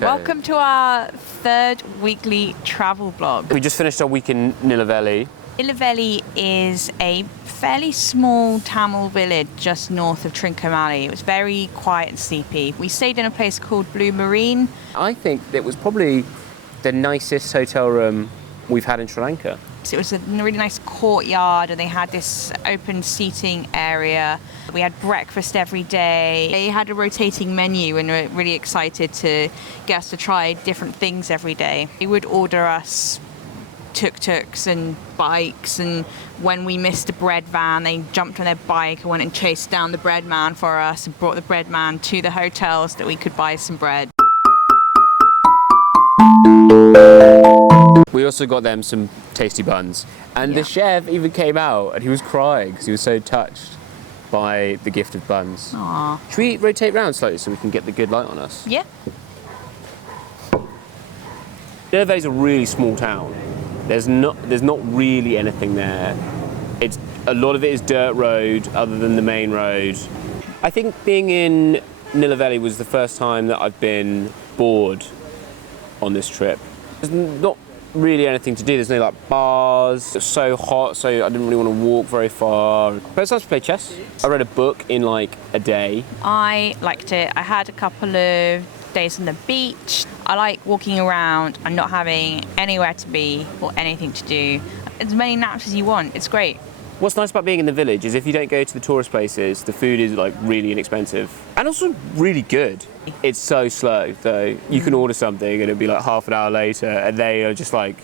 Okay. Welcome to our third weekly travel vlog. We just finished our week in Nilaveli. Nilaveli is a fairly small Tamil village just north of Trincomalee. It was very quiet and sleepy. We stayed in a place called Blue Marine. I think it was probably the nicest hotel room we've had in Sri Lanka. So it was a really nice courtyard and they had this open seating area. We had breakfast every day. They had a rotating menu and we're really excited to get us to try different things every day. They would order us tuk-tuks and bikes, and when we missed a bread van, they jumped on their bike and went and chased down the bread man for us and brought the bread man to the hotel so that we could buy some bread. We also got them some tasty buns. And the chef even came out and he was crying because he was so touched by the gift of buns. Aww. Should we rotate round slightly so we can get the good light on us? Yeah. Nilaveli is a really small town. There's not really anything there. A lot of it is dirt road other than the main road. I think being in Nilaveli was the first time that I've been bored on this trip. There's not really anything to do. There's no like bars. It's so hot, so I didn't really want to walk very far. But it's nice to play chess. I read a book in like a day. I liked it. I had a couple of days on the beach. I like walking around and not having anywhere to be or anything to do. As many naps as you want. It's great. What's nice about being in the village is if you don't go to the tourist places, the food is like really inexpensive and also really good. It's so slow though. You can order something and it'll be like half an hour later and they are just like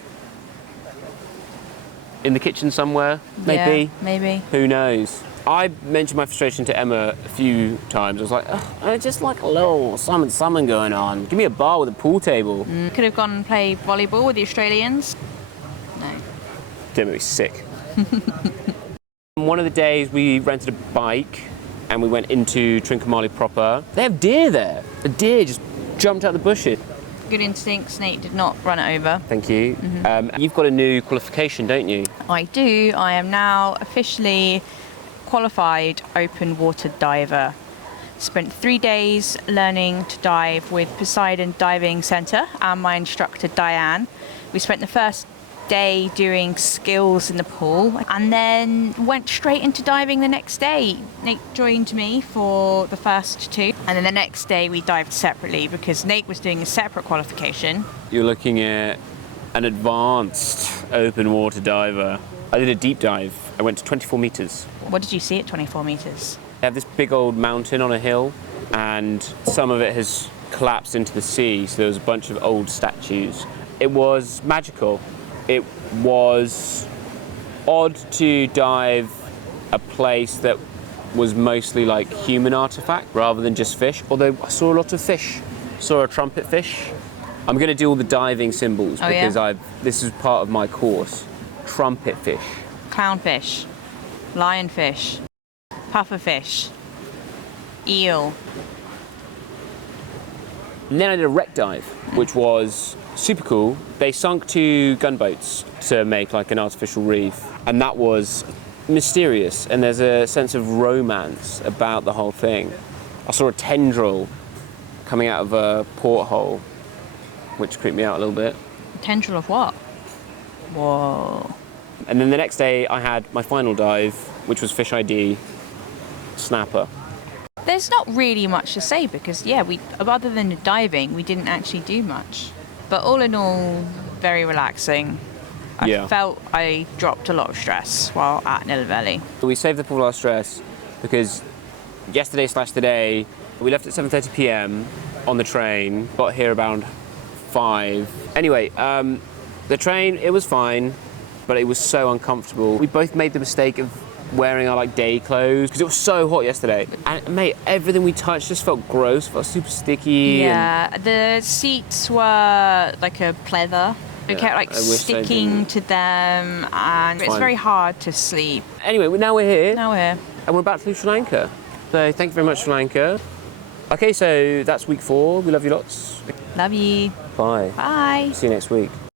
in the kitchen somewhere, maybe. Yeah, maybe. Who knows? I mentioned my frustration to Emma a few times. I was like, I just like a little something going on. Give me a bar with a pool table. Could have gone and played volleyball with the Australians. No. Didn't make me sick. One of the days we rented a bike and we went into Trincomalee proper. They have deer there. A deer just jumped out the bushes. Good instincts, Nate did not run it over. Thank you. You've got a new qualification, don't you? I do. I am now officially qualified open water diver. Spent 3 days learning to dive with Poseidon Diving Centre and my instructor Diane. We spent the first day doing skills in the pool and then went straight into diving the next day. Nate joined me for the first two and then the next day we dived separately because Nate was doing a separate qualification. You're looking at an advanced open water diver. I did a deep dive. I went to 24 meters. What did you see at 24 meters? They have this big old mountain on a hill and some of it has collapsed into the sea, so there was a bunch of old statues. It was magical. It was odd to dive a place that was mostly like human artifact rather than just fish, although I saw a lot of fish. Saw a trumpet fish. I'm going to do all the diving symbols because this is part of my course. Trumpet fish. Clownfish, lionfish, pufferfish, eel. And then I did a wreck dive, which was super cool. They sunk 2 gunboats to make like an artificial reef, and that was mysterious, and there's a sense of romance about the whole thing. I saw a tendril coming out of a porthole, which creeped me out a little bit. Tendril of what? Whoa. And then the next day I had my final dive, which was fish ID snapper. There's not really much to say because, other than the diving, we didn't actually do much. But all in all, very relaxing. I felt I dropped a lot of stress while at Nilaveli. We saved up all our stress because yesterday/today, we left at 7:30 p.m. on the train, got here around 5. Anyway, the train, it was fine, but it was so uncomfortable. We both made the mistake of wearing our like day clothes because it was so hot yesterday. And mate, everything we touched just felt gross, felt super sticky. Yeah, the seats were like a pleather. We kept like sticking to them and it's very hard to sleep. Anyway, now we're here. Now we're here. And we're about to leave Sri Lanka. So thank you very much, Sri Lanka. Okay, so that's week 4. We love you lots. Love you. Bye. Bye. See you next week.